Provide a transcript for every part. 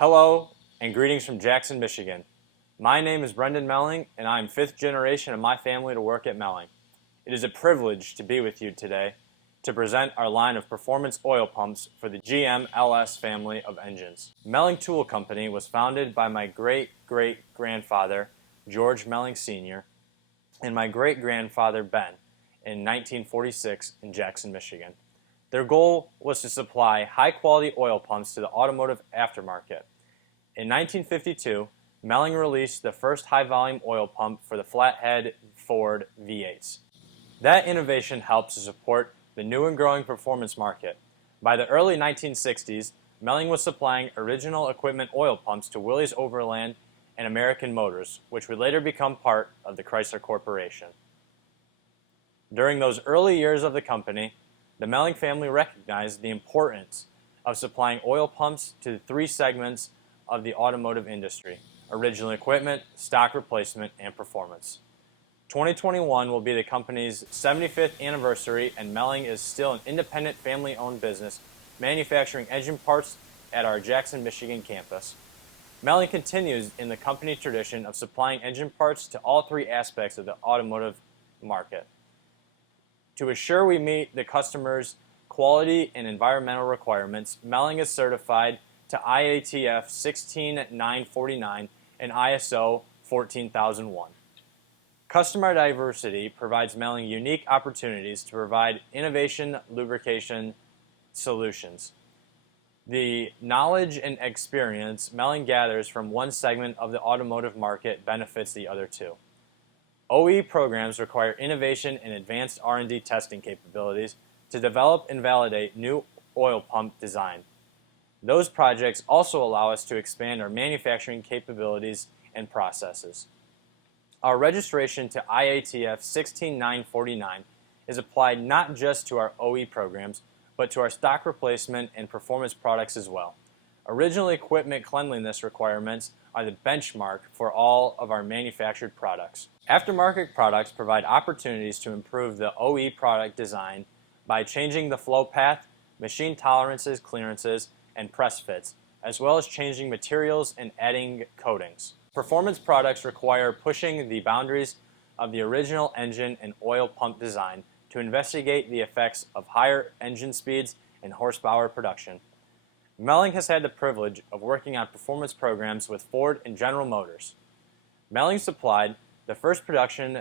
Hello and greetings from Jackson, Michigan. My name is Brendan Melling and I am 5th generation of my family to work at Melling. It is a privilege to be with you today to present our line of performance oil pumps for the GM LS family of engines. Melling Tool Company was founded by my great-great-grandfather, George Melling Sr., and my great-grandfather, Ben, in 1946 in Jackson, Michigan. Their goal was to supply high-quality oil pumps to the automotive aftermarket. In 1952, Melling released the first high-volume oil pump for the flathead Ford V8s. That innovation helped to support the new and growing performance market. By the early 1960s, Melling was supplying original equipment oil pumps to Willys Overland and American Motors, which would later become part of the Chrysler Corporation. During those early years of the company, the Melling family recognized the importance of supplying oil pumps to the three segments of the automotive industry: original equipment, stock replacement, and performance. 2021 will be the company's 75th anniversary, and Melling is still an independent family-owned business manufacturing engine parts at our Jackson, Michigan campus. Melling continues in the company tradition of supplying engine parts to all three aspects of the automotive market. To assure we meet the customer's quality and environmental requirements, Melling is certified to IATF 16949 and ISO 14001. Customer diversity provides Melling unique opportunities to provide innovation lubrication solutions. The knowledge and experience Melling gathers from one segment of the automotive market benefits the other two. OE programs require innovation and advanced R&D testing capabilities to develop and validate new oil pump design. Those projects also allow us to expand our manufacturing capabilities and processes. Our registration to IATF 16949 is applied not just to our OE programs, but to our stock replacement and performance products as well. Original equipment cleanliness requirements are the benchmark for all of our manufactured products. Aftermarket products provide opportunities to improve the OE product design by changing the flow path, machine tolerances, clearances, and press fits, as well as changing materials and adding coatings. Performance products require pushing the boundaries of the original engine and oil pump design to investigate the effects of higher engine speeds and horsepower production. Melling has had the privilege of working on performance programs with Ford and General Motors. Melling supplied the first production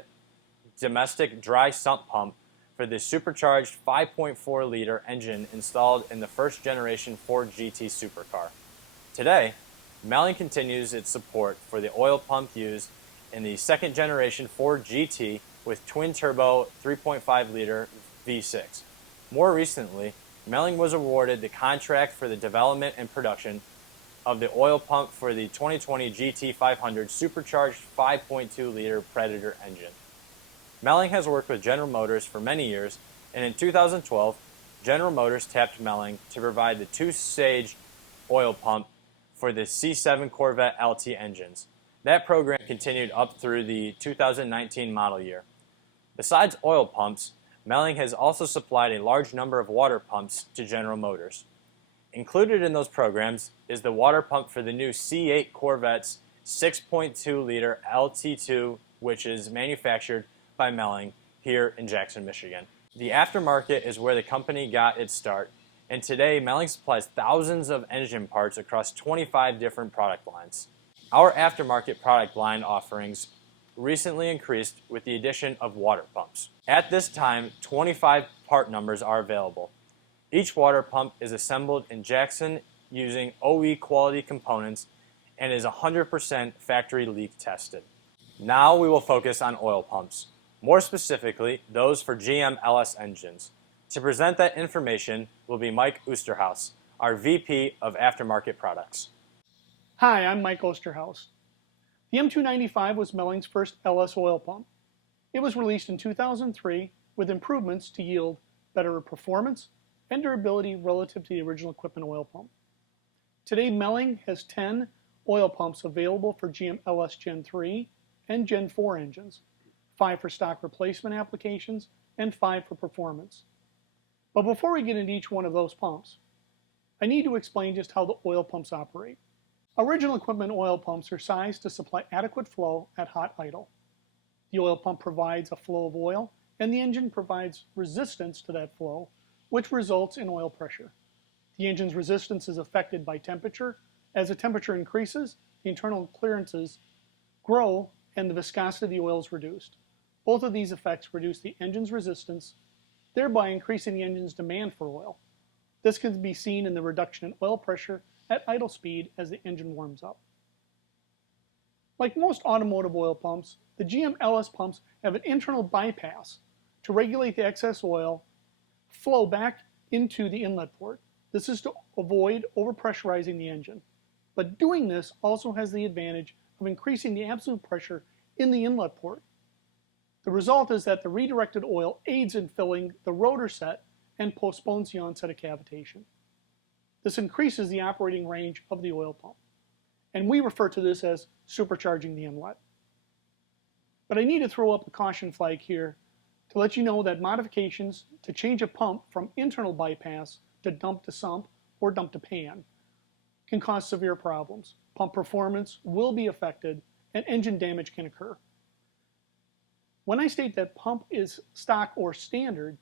domestic dry sump pump for the supercharged 5.4-liter engine installed in the first generation Ford GT supercar. Today, Melling continues its support for the oil pump used in the second generation Ford GT with twin-turbo 3.5-liter V6. More recently, Melling was awarded the contract for the development and production of the oil pump for the 2020 GT500 supercharged 5.2-liter Predator engine. Melling has worked with General Motors for many years, and in 2012, General Motors tapped Melling to provide the two-stage oil pump for the C7 Corvette LT engines. That program continued up through the 2019 model year. Besides oil pumps, Melling has also supplied a large number of water pumps to General Motors. Included in those programs is the water pump for the new C8 Corvette's 6.2-liter LT2, which is manufactured by Melling here in Jackson, Michigan. The aftermarket is where the company got its start, and today Melling supplies thousands of engine parts across 25 different product lines. Our aftermarket product line offerings recently increased with the addition of water pumps. At this time, 25 part numbers are available. Each water pump is assembled in Jackson using OE quality components and is 100% factory leak tested. Now we will focus on oil pumps, more specifically those for GM LS engines. To present that information will be Mike Osterhaus, our VP of Aftermarket Products. Hi, I'm Mike Osterhaus. The M295 was Melling's first LS oil pump. It was released in 2003 with improvements to yield better performance and durability relative to the original equipment oil pump. Today, Melling has 10 oil pumps available for GM LS Gen 3 and Gen 4 engines, 5 for stock replacement applications, and 5 for performance. But before we get into each one of those pumps, I need to explain just how the oil pumps operate. Original equipment oil pumps are sized to supply adequate flow at hot idle. The oil pump provides a flow of oil, and the engine provides resistance to that flow, which results in oil pressure. The engine's resistance is affected by temperature. As the temperature increases, the internal clearances grow and the viscosity of the oil is reduced. Both of these effects reduce the engine's resistance, thereby increasing the engine's demand for oil. This can be seen in the reduction in oil pressure at idle speed as the engine warms up. Like most automotive oil pumps, the GM LS pumps have an internal bypass to regulate the excess oil flow back into the inlet port. This is to avoid overpressurizing the engine. But doing this also has the advantage of increasing the absolute pressure in the inlet port. The result is that the redirected oil aids in filling the rotor set and postpones the onset of cavitation. This increases the operating range of the oil pump, and we refer to this as supercharging the inlet. But I need to throw up a caution flag here to let you know that modifications to change a pump from internal bypass to dump to sump or dump to pan can cause severe problems. Pump performance will be affected and engine damage can occur. When I state that pump is stock or standard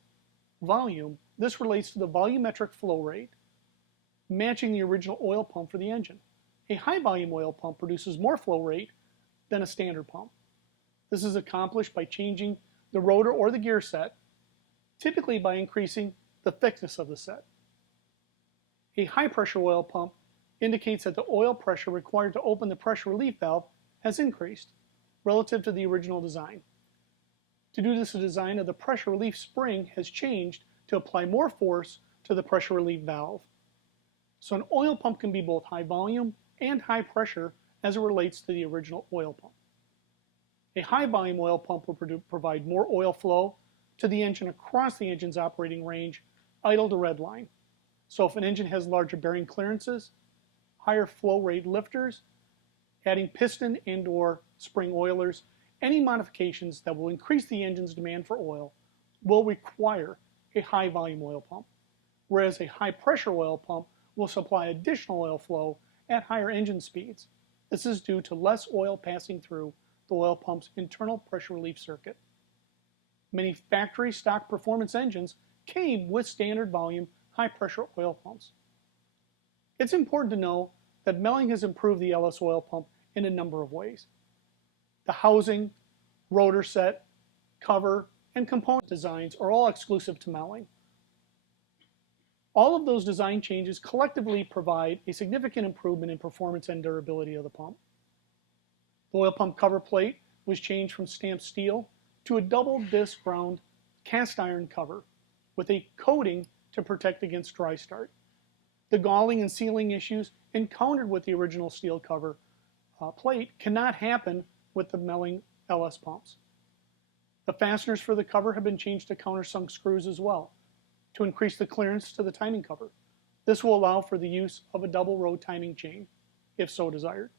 volume, this relates to the volumetric flow rate matching the original oil pump for the engine. A high volume oil pump produces more flow rate than a standard pump. This is accomplished by changing the rotor or the gear set, typically by increasing the thickness of the set. A high pressure oil pump indicates that the oil pressure required to open the pressure relief valve has increased relative to the original design. To do this, the design of the pressure relief spring has changed to apply more force to the pressure relief valve. So an oil pump can be both high volume and high pressure as it relates to the original oil pump. A high volume oil pump will provide more oil flow to the engine across the engine's operating range, idle to redline. So if an engine has larger bearing clearances, higher flow rate lifters, adding piston and or spring oilers, any modifications that will increase the engine's demand for oil will require a high volume oil pump, whereas a high pressure oil pump will supply additional oil flow at higher engine speeds. This is due to less oil passing through the oil pump's internal pressure relief circuit. Many factory stock performance engines came with standard volume high pressure oil pumps. It's important to know that Melling has improved the LS oil pump in a number of ways. The housing, rotor set, cover, and component designs are all exclusive to Melling. All of those design changes collectively provide a significant improvement in performance and durability of the pump. The oil pump cover plate was changed from stamped steel to a double disc ground cast iron cover with a coating to protect against dry start. The galling and sealing issues encountered with the original steel cover plate cannot happen with the Melling LS pumps. The fasteners for the cover have been changed to countersunk screws as well to increase the clearance to the timing cover. This will allow for the use of a double row timing chain, if so desired.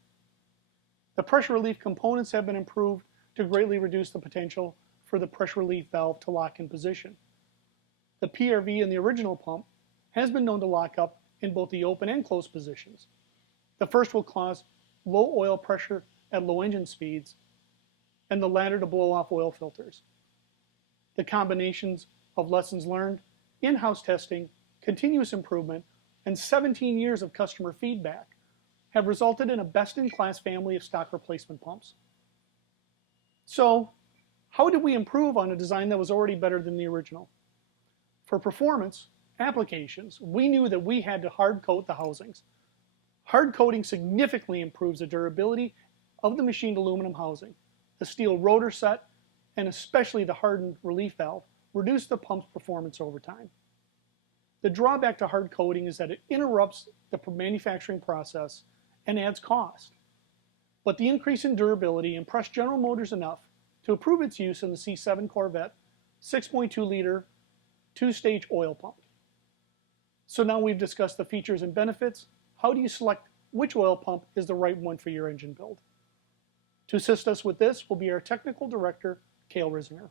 The pressure relief components have been improved to greatly reduce the potential for the pressure relief valve to lock in position. The PRV in the original pump has been known to lock up in both the open and closed positions. The first will cause low oil pressure at low engine speeds, and the latter to blow off oil filters. The combinations of lessons learned, in-house testing, continuous improvement, and 17 years of customer feedback have resulted in a best-in-class family of stock replacement pumps. So, how did we improve on a design that was already better than the original? For performance applications, we knew that we had to hard coat the housings. Hard coating significantly improves the durability of the machined aluminum housing. The steel rotor set, and especially the hardened relief valve, reduce the pump's performance over time. The drawback to hard coating is that it interrupts the manufacturing process and adds cost. But the increase in durability impressed General Motors enough to approve its use in the C7 Corvette 6.2 liter two-stage oil pump. So now we've discussed the features and benefits. How do you select which oil pump is the right one for your engine build? To assist us with this will be our technical director, Cale Risinger.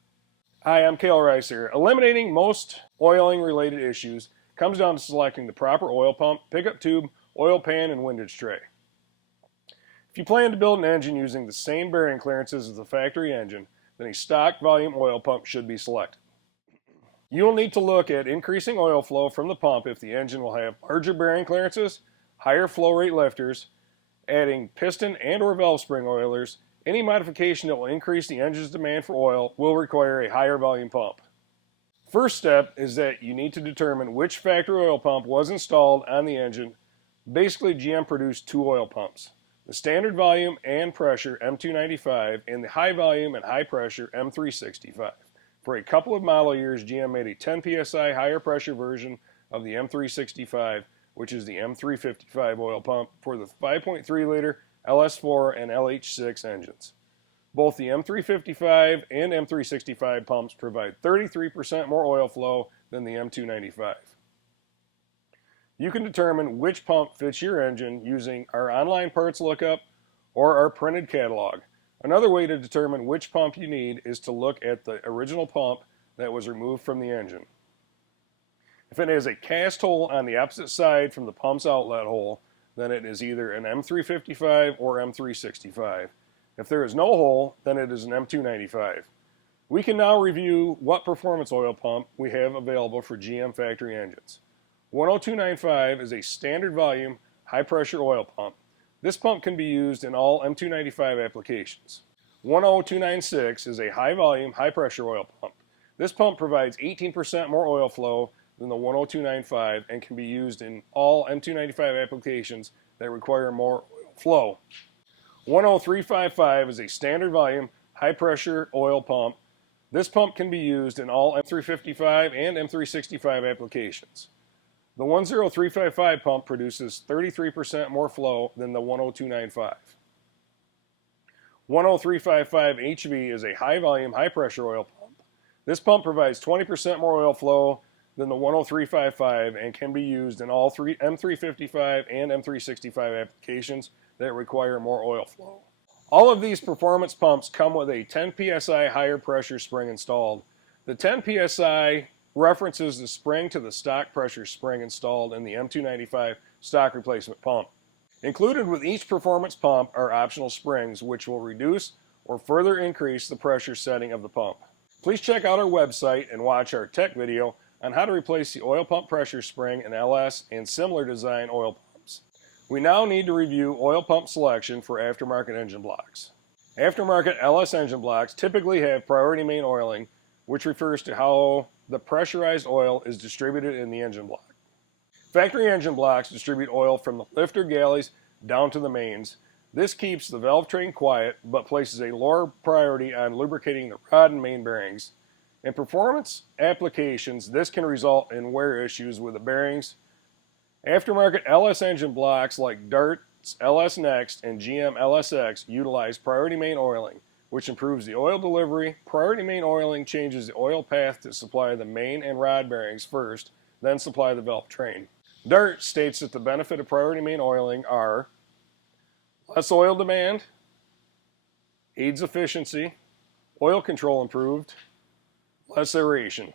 Hi, I'm Cale Risinger. Eliminating most oiling related issues comes down to selecting the proper oil pump, pickup tube, oil pan, and windage tray. If you plan to build an engine using the same bearing clearances as the factory engine, then a stock volume oil pump should be selected. You will need to look at increasing oil flow from the pump if the engine will have larger bearing clearances, higher flow rate lifters, adding piston and or valve spring oilers. Any modification that will increase the engine's demand for oil will require a higher volume pump. First step is that you need to determine which factory oil pump was installed on the engine. Basically, GM produced two oil pumps, the standard volume and pressure M295 and the high volume and high pressure M365. For a couple of model years, GM made a 10 psi higher pressure version of the M365, which is the M355 oil pump for the 5.3 liter LS4 and LH6 engines. Both the M355 and M365 pumps provide 33% more oil flow than the M295. You can determine which pump fits your engine using our online parts lookup or our printed catalog. Another way to determine which pump you need is to look at the original pump that was removed from the engine. If it has a cast hole on the opposite side from the pump's outlet hole, then it is either an M355 or M365. If there is no hole, then it is an M295. We can now review what performance oil pump we have available for GM factory engines. 10295 is a standard volume, high pressure oil pump. This pump can be used in all M295 applications. 10296 is a high volume, high pressure oil pump. This pump provides 18% more oil flow than the 10295 and can be used in all M295 applications that require more oil flow. 10355 is a standard volume, high pressure oil pump. This pump can be used in all M355 and M365 applications. The 10355 pump produces 33% more flow than the 10295. 10355 HV is a high volume, high pressure oil pump. This pump provides 20% more oil flow than the 10355 and can be used in all M355 and M365 applications that require more oil flow. All of these performance pumps come with a 10 psi higher pressure spring installed. The 10 psi references the spring to the stock pressure spring installed in the M295 stock replacement pump. Included with each performance pump are optional springs which will reduce or further increase the pressure setting of the pump. Please check out our website and watch our tech video on how to replace the oil pump pressure spring in LS and similar design oil pumps. We now need to review oil pump selection for aftermarket engine blocks. Aftermarket LS engine blocks typically have priority main oiling, which refers to how the pressurized oil is distributed in the engine block. Factory engine blocks distribute oil from the lifter galleys down to the mains. This keeps the valve train quiet, but places a lower priority on lubricating the rod and main bearings. In performance applications, this can result in wear issues with the bearings. Aftermarket LS engine blocks like Dart's LS Next and GM LSX utilize priority main oiling, which improves the oil delivery. Priority main oiling changes the oil path to supply the main and rod bearings first, then supply the valve train. Dart states that the benefit of priority main oiling are less oil demand, aids efficiency, oil control improved, less aeration.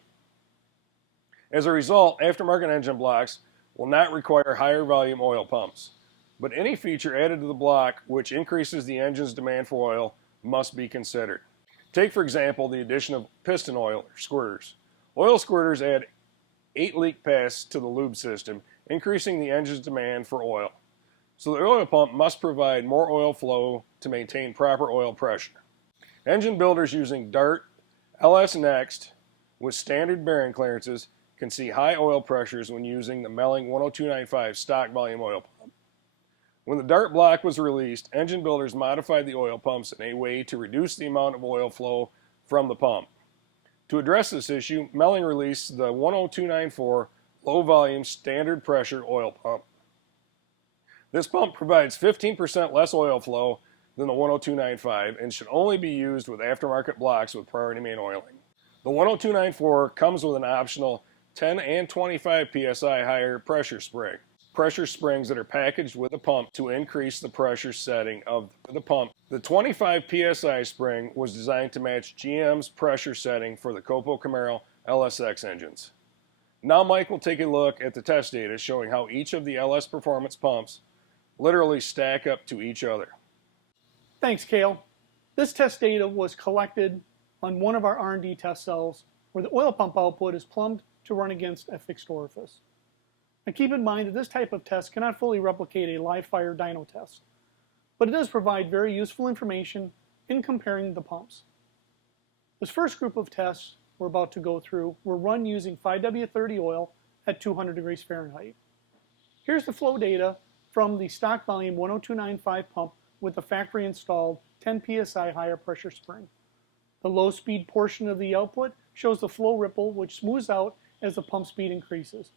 As a result, aftermarket engine blocks will not require higher volume oil pumps, but any feature added to the block which increases the engine's demand for oil must be considered. Take, for example, the addition of piston oil squirters. Oil squirters add 8 leak paths to the lube system, increasing the engine's demand for oil. So the oil pump must provide more oil flow to maintain proper oil pressure. Engine builders using Dart LS Next with standard bearing clearances can see high oil pressures when using the Melling 10295 stock volume oil pump. When the Dart block was released, engine builders modified the oil pumps in a way to reduce the amount of oil flow from the pump. To address this issue, Melling released the 10294 low volume standard pressure oil pump. This pump provides 15% less oil flow than the 10295 and should only be used with aftermarket blocks with priority main oiling. The 10294 comes with an optional 10 and 25 psi higher pressure spring. Pressure springs that are packaged with the pump to increase the pressure setting of the pump. The 25 psi spring was designed to match GM's pressure setting for the Copo Camaro LSX engines. Now Mike will take a look at the test data showing how each of the LS performance pumps literally stack up to each other. Thanks, Cale. This test data was collected on one of our R&D test cells where the oil pump output is plumbed to run against a fixed orifice. Now keep in mind that this type of test cannot fully replicate a live fire dyno test, but it does provide very useful information in comparing the pumps. This first group of tests we're about to go through were run using 5W30 oil at 200 degrees Fahrenheit. Here's the flow data from the stock volume 10295 pump with the factory installed 10 psi higher pressure spring. The low speed portion of the output shows the flow ripple which smooths out as the pump speed increases.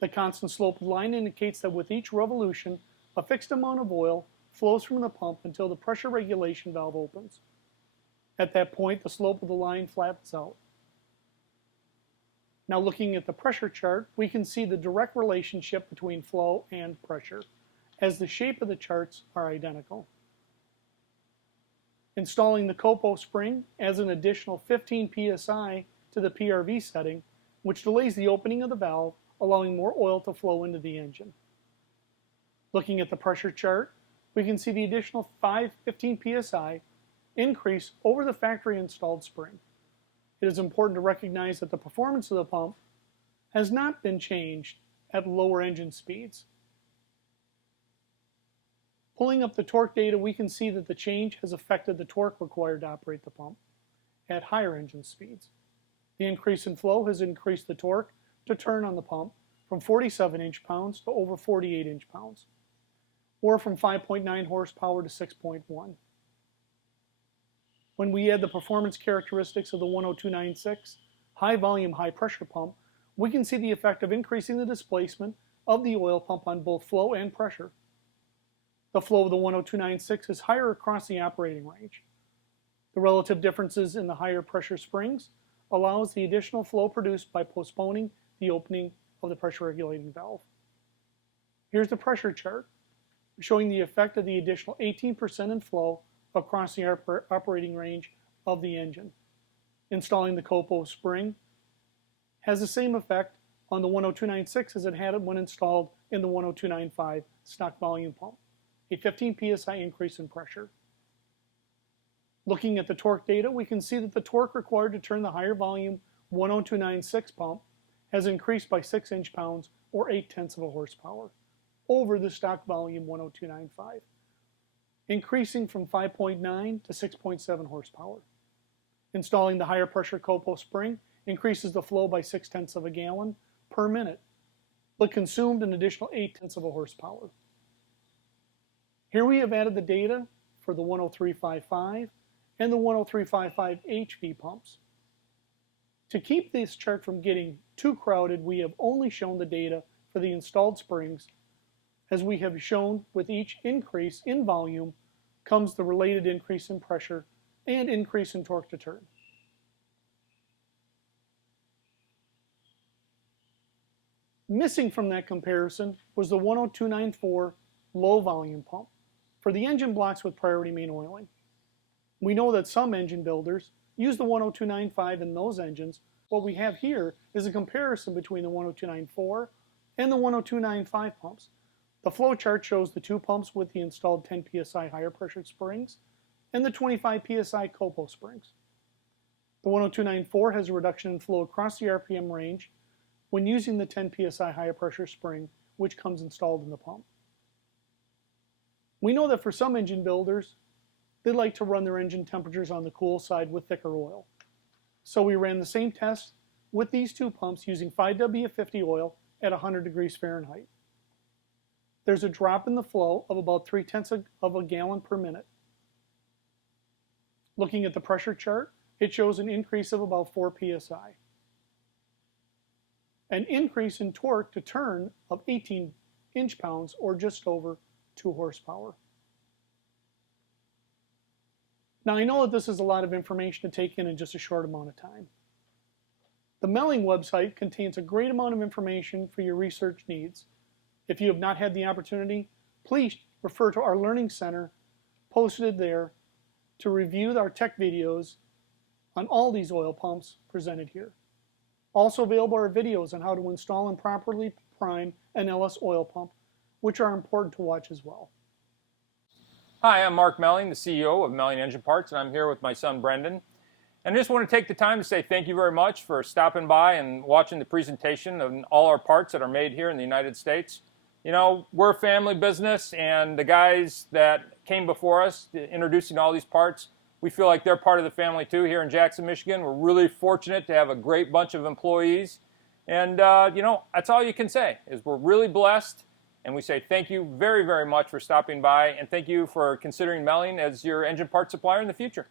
The constant slope line indicates that with each revolution, a fixed amount of oil flows from the pump until the pressure regulation valve opens. At that point, the slope of the line flattens out. Now looking at the pressure chart, we can see the direct relationship between flow and pressure, as the shape of the charts are identical. Installing the copo spring adds an additional 15 psi to the PRV setting, which delays the opening of the valve, allowing more oil to flow into the engine. Looking at the pressure chart, we can see the additional 15 psi increase over the factory installed spring. It is important to recognize that the performance of the pump has not been changed at lower engine speeds. Pulling up the torque data, we can see that the change has affected the torque required to operate the pump at higher engine speeds. The increase in flow has increased the torque to turn on the pump from 47 inch-pounds to over 48 inch-pounds, or from 5.9 horsepower to 6.1. When we add the performance characteristics of the 10296 high volume, high pressure pump, we can see the effect of increasing the displacement of the oil pump on both flow and pressure. The flow of the 10296 is higher across the operating range. The relative differences in the higher pressure springs allows the additional flow produced by postponing the opening of the pressure regulating valve. Here's the pressure chart showing the effect of the additional 18% in flow across the operating range of the engine. Installing the copo spring has the same effect on the 10296 as it had when installed in the 10295 stock volume pump, a 15 psi increase in pressure. Looking at the torque data, we can see that the torque required to turn the higher volume 10296 pump has increased by 6 inch-pounds or 0.8 of a horsepower over the stock volume 10295, increasing from 5.9 to 6.7 horsepower. Installing the higher pressure copo spring increases the flow by 0.6 of a gallon per minute, but consumed an additional 0.8 of a horsepower. Here we have added the data for the 10355 and the 10355 HV pumps. To keep this chart from getting too crowded, we have only shown the data for the installed springs, as we have shown with each increase in volume comes the related increase in pressure and increase in torque to turn. Missing from that comparison was the 10294 low volume pump for the engine blocks with priority main oiling. We know that some engine builders use the 10295 in those engines. What we have here is a comparison between the 10294 and the 10295 pumps. The flow chart shows the two pumps with the installed 10 psi higher pressure springs and the 25 psi copo springs. The 10294 has a reduction in flow across the RPM range when using the 10 psi higher pressure spring, which comes installed in the pump. We know that for some engine builders, they like to run their engine temperatures on the cool side with thicker oil. So we ran the same test with these two pumps using 5W50 oil at 100 degrees Fahrenheit. There's a drop in the flow of about 0.3 of a gallon per minute. Looking at the pressure chart, it shows an increase of about 4 psi. An increase in torque to turn of 18 inch-pounds or just over 2 horsepower. Now I know that this is a lot of information to take in just a short amount of time. The Melling website contains a great amount of information for your research needs. If you have not had the opportunity, please refer to our Learning Center posted there to review our tech videos on all these oil pumps presented here. Also available are videos on how to install and properly prime an LS oil pump, which are important to watch as well. Hi, I'm Mark Melling, the CEO of Melling Engine Parts, and I'm here with my son Brendan. And I just want to take the time to say thank you very much for stopping by and watching the presentation of all our parts that are made here in the United States. You know, we're a family business, and the guys that came before us introducing all these parts, we feel like they're part of the family too here in Jackson, Michigan. We're really fortunate to have a great bunch of employees. And, you know, that's all you can say, is we're really blessed. And we say thank you very, very much for stopping by, and thank you for considering Melling as your engine part supplier in the future.